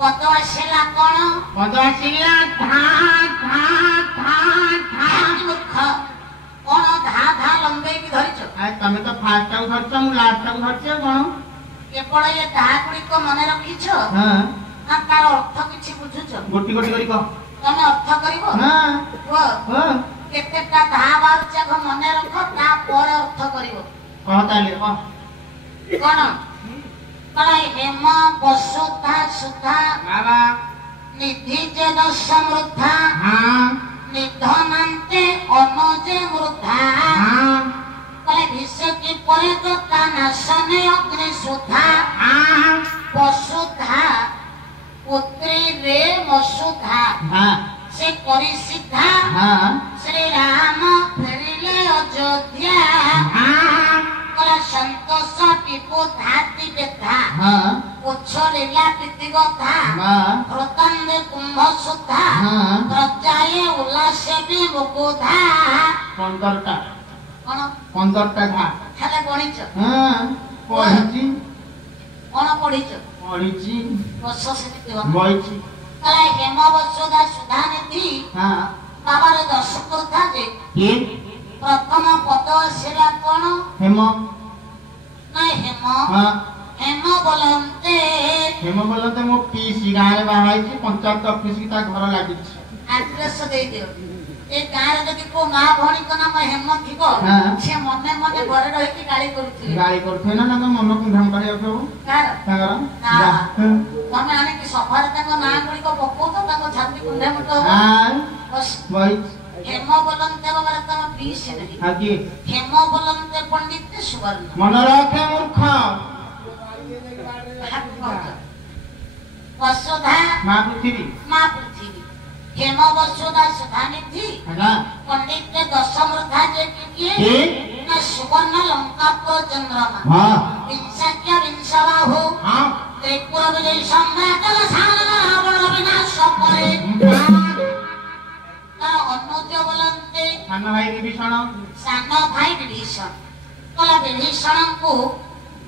पद आसला कौन पद आसला धा धा धा धा मूर्ख कौन धा धा लंबे की धरिछ तमे तो फास्ट टाउ धरछ मु लास्ट टाउ धरछ कोन केवल ये धा गुडी को मने रखिछ हां ना तार अर्थ किछि बुझुछ गोटी गोटी करी कह तमे अर्थ करिवो हां वो हां केतेटा धा बारुचा को मने रख ता पर अर्थ करिवो कह ताले कह कोन कलाई हेम वसुधा सुधा बाबा निधि जन समृद्धा हां निधनान्ते अनुजे मृद्धा हां कले विश्व की परे तो नाशने अग्नि सुधा हां वसुधा पुत्री रे वसुधा हां से करी सिद्धा हां श्री राम फेरिले अयोध्या हां कला संतोष टिपु धाति बेधा हां उछलिला प्रीति कथा हां व्रतांदे कुंभ सुधा हां प्रजाये उल्लासे भी मुकुधा 15टा कोन 15टा घा खाले गणित हां पढिची कोन पढिछ पढिची बस सेति बइची कला हेम वसुधा सुधा निधि हां बाबा रे दर्शक करता जे ये प्रथम पद सेला कोन हेम ना हेम हां हेम बोलंते हेम बोलते मो पीसी गाले बाहाइची पंचायत ऑफिस की ता घर लागिची एड्रेस दे दियो ए गार जदि को मां भणी को नाम हेम थिबो हां से मने मने घरे रहि की गाली करूथि गाली करथै ना ना मन कुंधाम करियो सब कार तागर ना तमे आने की सफार तक ना गुडी को पको तो तक छाती कुंधाम तो हां बस बइ हेम बोलंते बाबा तम पीस नहीं आगे हेम बोलंते पंडित सुवर्ण मन रखे मूर्ख वसुधा मां पृथ्वी हेम वसुधा सुधा निधि हां पंडित के दशमृद्धा जे किए ना सुवर्ण लंका पर चंद्रमा हां विंशत्य विंशबाहु हां त्रिपुर विजय सम्राट सारण रावण विनाश करे ना अनुज बोलंते सान भाई विभीषण सान भाई विभीषण कला विभीषण को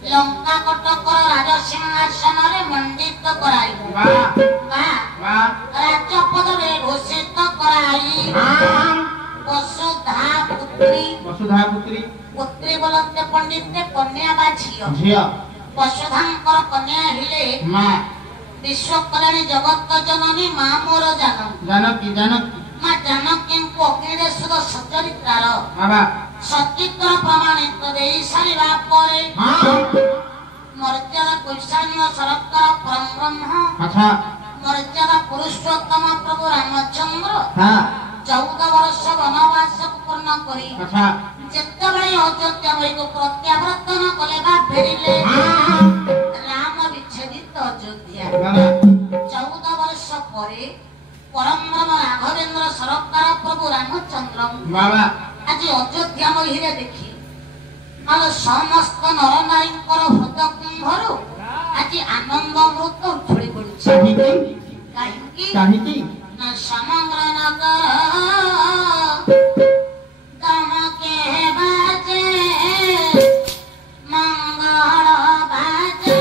लंका कटकर राज सिंहासन रे मंडित कराई वाह वाह वाह राज्य पद रे घोषित कराई हां वसुधा पुत्री पुत्री बोलते पंडित ने कन्या बा झियो झियो वसुधांकर कन्या हिले मां विश्व कल्याणी जगत जननी मां मोर जानकी मां जानकी को अग्निरे सुद सचरित्रार बाबा सचित्र प्रमाणित देई सारिबा परे हां मर्यादा कौशल्य सरकार परम ब्रह्म अच्छा मर्यादा पुरुषोत्तम प्रभु रामचंद्र हां 14 वर्ष वनवास पूर्ण करी अच्छा जेतबळे अयोध्या भई को प्रत्यावर्तन कले बा फेरिले राम विच्छेदित अयोध्या बाबा 14 वर्ष परे परम ब्रह्म राघवेंद्र सरकार प्रभु रामचंद्र बाबा आज अयोध्या महिरे देखि माल समस्त नर नारी हृदय कुंभरु आज आनंद अमृत उछळी पडुछि काहिकी ना समग्र नगर दम के बाजे मंगल बाजे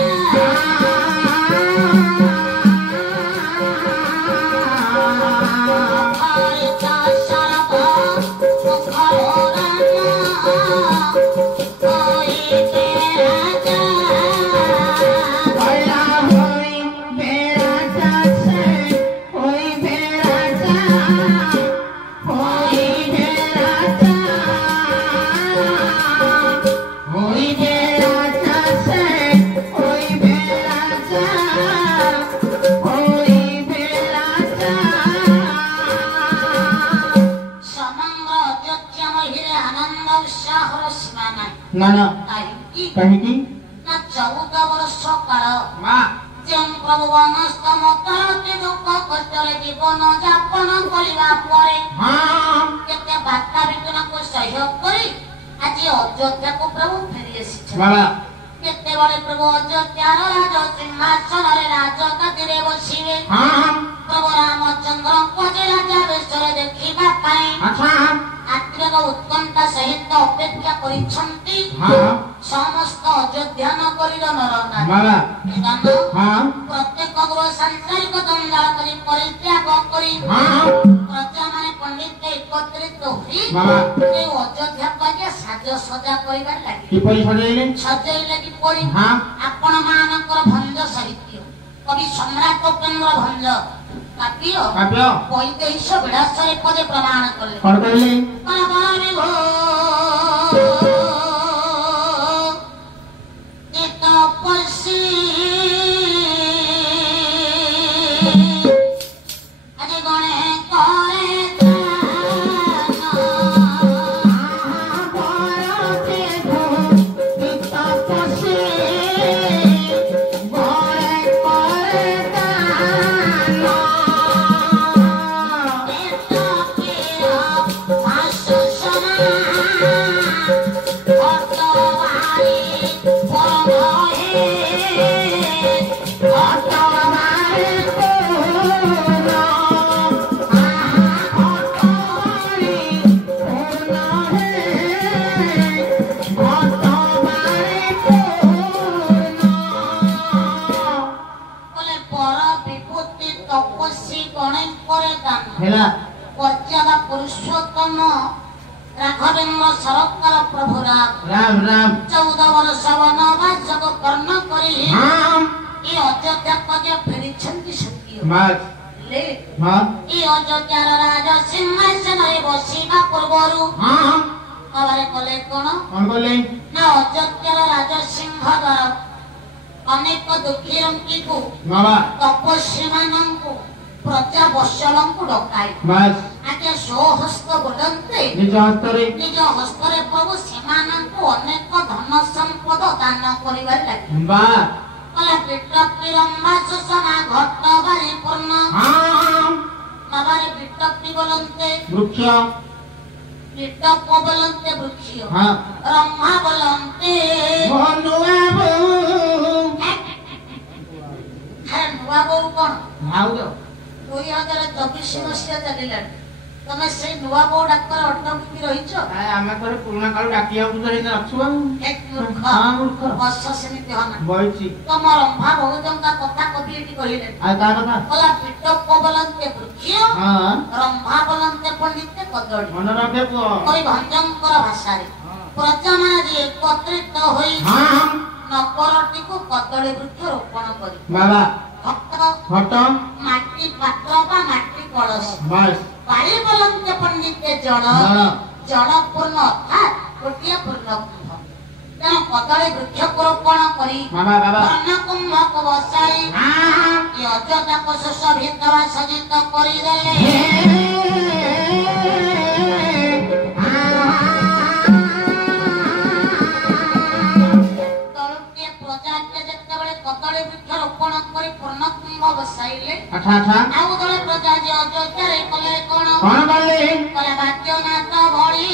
ना ना काहिकी ना 14 वर्ष काल मां जेम प्रभु वनस्तम करते दुख कष्टरे जीवन यापन करिवा परे हां केते बाता विघ्न को सहयोग करी आज अयोध्या को प्रभु फेरी आसी बाबा केते बड़े प्रभु अयोध्या राज सिंहासन रे राजगद्दी रे बसिवे हां प्रभु रामचंद्र को जे राजा बेसरे देखिबा पाए अच्छा आत्मिक उत्कंठा सहित अपेक्षा करिसंती हां समस्त अयोध्या नगरीर नर नारी बाबा हां प्रत्येक गृह संसारी କରି ହଁ ପ୍ରଜା ମାନେ ପଣ୍ଡିତ ଏକତ୍ରିତ ହୋଇ ବାବା ଏ ଅଯୋଧ୍ୟା ପାଇଁ ସାଜସଜା କରିବାରେ ଲାଗିଲେ। କିପରି ସଜେଇଲେ? ସଜେଇଲେ କିପରି? ହଁ ଆପଣ ମାନଙ୍କର ଭଞ୍ଜ ସାହିତ୍ୟ କବି ସମ୍ରାଟ ଉପେନ୍ଦ୍ର ଭଞ୍ଜ କାବ୍ୟ କାବ୍ୟ ବୈଦେହୀଶ ବିଳାସରେ ପଦେ ପ୍ରମାଣ କଲେ। କଣ କହିଲେ? ହେଲା ପର୍ଯ୍ୟାଦା ପୁରୁଷୋତ୍ତମ ରାଘବେନ୍ଦ୍ର ସରକାର ପ୍ରଭୁ ରାମ ରାମ ରାମ 14 ବର୍ଷ ବନବାସକୁ କର୍ଣ୍ଣ କରି ହଁ ଏ ଅଯୋଧ୍ୟା ପର୍ଯ୍ୟ ଫେରିଛନ୍ତି ସତ୍ୟ। ମାସ ହେଲେ ହଁ ଏ ଅଯୋଧ୍ୟାର ରାଜ ସିଂହାସନରେ ବସିବା ପୂର୍ବରୁ ହଁ ଖବର କଲେ କଣ କଣ କଲେ? ନା ଅଯୋଧ୍ୟାର ରାଜ ସିଂହ ଦ୍ୱାର ଅନେକ ଦୁଃଖୀ ରଙ୍କିକୁ ବାବା ତପସ୍ୱୀ ମାନଙ୍କୁ ପ୍ରଜା ବତ୍ସଳଙ୍କୁ ଡକାଇ ମାସ ଆଗେ ସ୍ୱହସ୍ତ ବୋଲନ୍ତେ ନିଜ ହସ୍ତରେ ନିଜ ହସ୍ତରେ ପ୍ରଭୁ ସେମାନଙ୍କୁ ଅନେକ ଧନ ସମ୍ପଦ ଦାନ କରିବାରେ ଲାଗିଲେ। ବା କଲା ପିଟ ରମ୍ବା ସୁଷମା ଘଟ ବାରି ପୂର୍ଣ୍ଣ ହଁ ବାବାରେ ପିଟପି ବୋଲନ୍ତେ ବୃକ୍ଷ ପିଟପ ବୋଲନ୍ତେ ବୃକ୍ଷ ହଁ ରମ୍ଭା ବୋଲନ୍ତେ ନୂଆ ବୋଉ ଆରେ ନୂଆ ବୋଉ କଣ ଭାଉଜ 2024 ମସିହା ଚାଲିଲାଣି ତମେ ସେଇ ନୂଆ ବୋଉ ଡାକ୍ତର ଅଟକିକି ରହିଛ। ଆମେ ଥରେ ପୁରୁଣା କାଳୁ ଡାକି ଆଉଛୁ ତ ଏଇନା ଅଛୁ ଆଉ ଏକ ମୂର୍ଖ ହଁ ମୂର୍ଖ ବସ ସେମିତି ହନା ବଇଛି ତମ ରମ୍ଭା ବହୁଜଙ୍କା କଥା କବି ଏଠି କହିଲେ ଆଉ ତା କଥା କଲା ପିଟପ ବୋଲନ୍ତେ ବୃକ୍ଷ ହଁ ରମ୍ଭା ବୋଲନ୍ତେ ପଣ୍ଡିତେ କଦଳୀ ମନେ ରଖେ ପୁଅ କବି ଭଞ୍ଜଙ୍କର ଭାଷାରେ ପ୍ରଜା ମାନେ ଏକତ୍ରିତ ହୋଇ ହଁ ନଗରଟିକୁ କଦଳୀ ବୃକ୍ଷ ରୋପଣ କରି ବାବା ଘଟ ଘଟ ମାଟି ପାତ୍ର ବା ମାଟି କଳସ ବାସ ପାଳି ବୋଲନ୍ତେ ପଣ୍ଡିତେ ଜଳ ଜଳ ଜଳ ପୂର୍ଣ୍ଣ ଅର୍ଥାତ୍ ଗୋଟିଏ ପୂର୍ଣ୍ଣ କୁମ୍ଭ ତେଣୁ କଦଳୀ ବୃକ୍ଷକୁ ରୋପଣ କରି ବାବା ବାବା ପୂର୍ଣ୍ଣ କୁମ୍ଭକୁ ବସାଇ ହଁ ଏ ଅଯୋଧ୍ୟାକୁ ସୁଶୋଭିତ ବା ସଜ୍ଜିତ କରିଦେଲେ। ତଳୁଟିଏ ପ୍ରଜାଟେ ଯେତେବେଳେ କଦଳୀ ବୃକ୍ଷ ରୋପଣ କରି ପୂର୍ଣ୍ଣ କୁମ୍ଭ ବସାଇଲେ ଆଠା ଆଠା ଆଉ ଦଳେ ପ୍ରଜା ଯେ ଅଯୋଧ୍ୟାରେ କଲେ କଣ କଣ କଲେ? କଲେ ବାକ୍ୟନାଥ ଭଳି